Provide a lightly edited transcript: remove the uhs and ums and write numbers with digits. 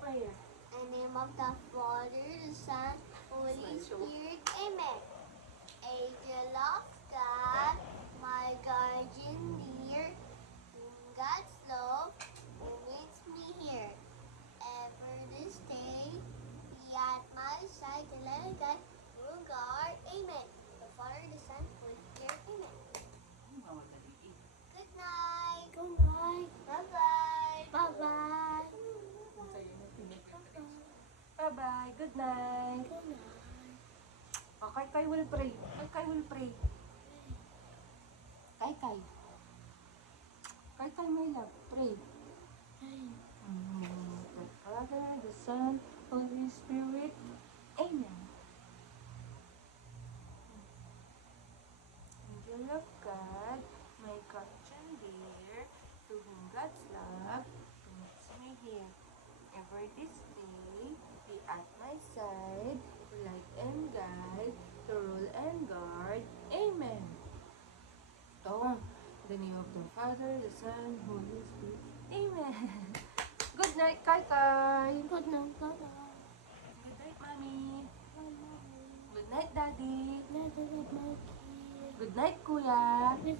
prayer. In the name of the Father, the Son, Holy Spirit. Amen. Angel of God, my guardian dear, in God's love, who makes me here. Ever this day, be at my side till I die, through God. Amen. The Father, the Son, Holy Spirit. Amen. Good night. Good night. Bye-bye. Bye-bye. Bye-bye. Good night. Good night. Kay will pray. Kay will pray. Kay. Kay, my love. Pray. The Father, the Son, Holy Spirit. Amen. Angel of God, my guardian dear, to whom God's love makes me here. Ever this day, be at my side, to light and guide, to rule and guard. Amen. In the name of the Father, the Son, Holy Spirit. Amen. Good night, Kai. Good night. Bye-bye. Good night, Mommy. Bye-bye. Good night, Daddy. Good night, my kid. Good night, Kuya. Good